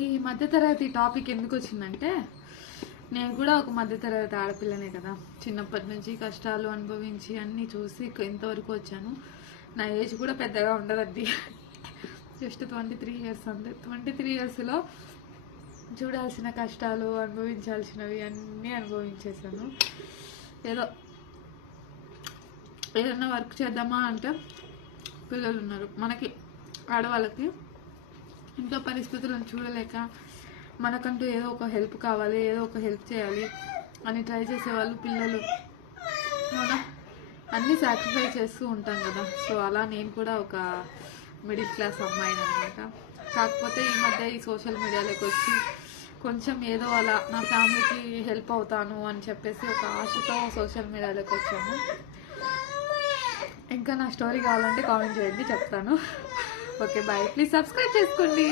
ఈ మధ్యతరగతి టాపిక్ ఎందుకు వచ్చిందంటే, నేను కూడా ఒక మధ్యతరగతి ఆడపిల్లనే కదా. చిన్నప్పటి నుంచి కష్టాలు అనుభవించి అన్నీ చూసి ఇంతవరకు వచ్చాను. నా ఏజ్ కూడా పెద్దగా ఉండదండి, జస్ట్ 23 ఇయర్స్ అంతే. 23 ఇయర్స్లో చూడాల్సిన కష్టాలు, అనుభవించాల్సినవి అన్నీ అనుభవించేసాను. ఏదన్నా వర్క్ చేద్దామా అంటే పిల్లలు ఉన్నారు మనకి, ఆడవాళ్ళకి ఇంట్లో పరిస్థితులను చూడలేక మనకంటూ ఏదో ఒక హెల్ప్ కావాలి, ఏదో ఒక హెల్ప్ చేయాలి అని ట్రై చేసేవాళ్ళు పిల్లలు. అవునా, అన్నీ సాక్రిఫైస్ చేస్తూ ఉంటాం కదా. సో అలా నేను కూడా ఒక మిడిల్ క్లాస్ అమ్మాయిని అనమాట. కాకపోతే ఈ మధ్య ఈ సోషల్ మీడియాలోకి వచ్చి కొంచెం ఏదో అలా నా ఫ్యామిలీకి హెల్ప్ అవుతాను అని చెప్పేసి ఒక ఆశతో సోషల్ మీడియాలోకి వచ్చాను. ఇంకా నా స్టోరీ కావాలంటే కామెంట్ చేయండి, చెప్తాను. Okay, bye. ప్లీజ్ సబ్స్క్రైబ్ చేసుకోండి.